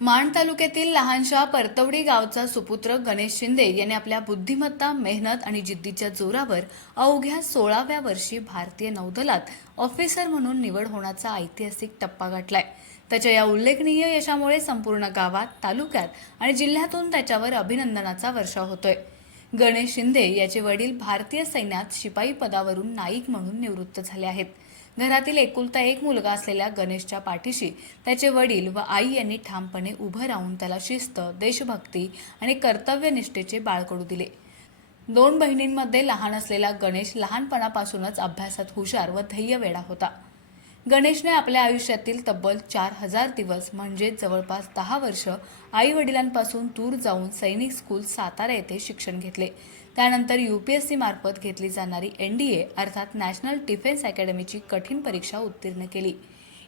माण तालुक्यातील लहानशा परतवडी गावचा सुपुत्र गणेश शिंदे याने आपल्या बुद्धिमत्ता, मेहनत आणि जिद्दीच्या जोरावर अवघ्या 16व्या वर्षी भारतीय नौदलात ऑफिसर म्हणून निवड होण्याचा ऐतिहासिक टप्पा गाठलाय. त्याच्या या उल्लेखनीय यशामुळे संपूर्ण गावात, तालुक्यात आणि जिल्ह्यातून त्याच्यावर अभिनंदनाचा वर्षाव होतोय. गणेश शिंदे याचे वडील भारतीय सैन्यात शिपाई पदावरून नाईक म्हणून निवृत्त झाले आहेत. घरातील एकुलता एक मुलगा असलेल्या गणेशच्या पाठीशी त्याचे वडील व आई यांनी ठामपणे उभं राहून त्याला शिस्त, देशभक्ती आणि कर्तव्यनिष्ठेचे बाळकडू दिले. 2 बहिणींमध्ये लहान असलेला गणेश लहानपणापासूनच अभ्यासात हुशार व ध्येयवेडा होता. गणेशने आपल्या आयुष्यातील तब्बल 4000 दिवस म्हणजे जवळपास 10 वर्ष आई वडिलांपासून दूर जाऊन सैनिक स्कूल सातारा येथे शिक्षण घेतले. त्यानंतर UPSC मार्फत घेतली जाणारी NDA अर्थात नॅशनल डिफेन्स अकॅडमीची कठीण परीक्षा उत्तीर्ण केली.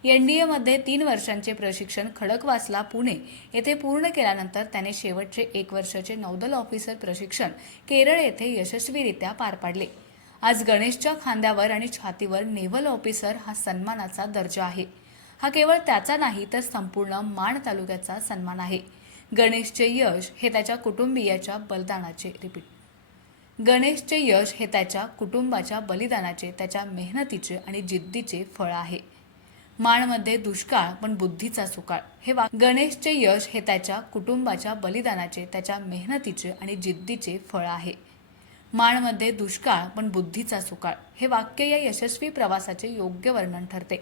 NDA मध्ये 3 वर्षांचे प्रशिक्षण खडकवासला, पुणे येथे पूर्ण केल्यानंतर त्याने शेवटचे 1 वर्षाचे नौदल ऑफिसर प्रशिक्षण केरळ येथे यशस्वीरित्या पार पाडले. आज गणेशच्या खांद्यावर आणि छातीवर नेव्हल ऑफिसर हा सन्मानाचा दर्जा आहे. हा केवळ त्याचा नाही तर संपूर्ण माण तालुक्याचा सन्मान आहे. गणेशचे यश हे त्याच्या कुटुंबाच्या बलिदानाचे, त्याच्या मेहनतीचे आणि जिद्दीचे फळ आहे. माणमध्ये दुष्काळ पण बुद्धीचा सुकाळ हे गणेशचे यश हे त्याच्या कुटुंबाच्या बलिदानाचे, त्याच्या मेहनतीचे आणि जिद्दीचे फळ आहे. माणमध्ये दुष्काळ पण बुद्धीचा सुकाळ हे वाक्य या यशस्वी प्रवासाचे योग्य वर्णन ठरते.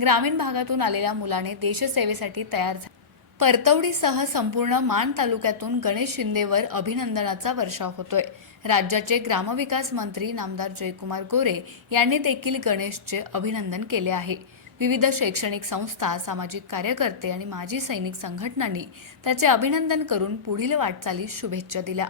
ग्रामीण भागातून आलेल्या मुलाने देशसेवेसाठी तयार झाले. परतवडीसह संपूर्ण माण तालुक्यातून गणेश शिंदेवर अभिनंदनाचा वर्षाव होतोय. राज्याचे ग्रामविकास मंत्री नामदार जयकुमार गोरे यांनी देखील गणेशचे अभिनंदन केले आहे. विविध शैक्षणिक संस्था, सामाजिक कार्यकर्ते आणि माजी सैनिक संघटनांनी त्याचे अभिनंदन करून पुढील वाटचालीस शुभेच्छा दिल्या.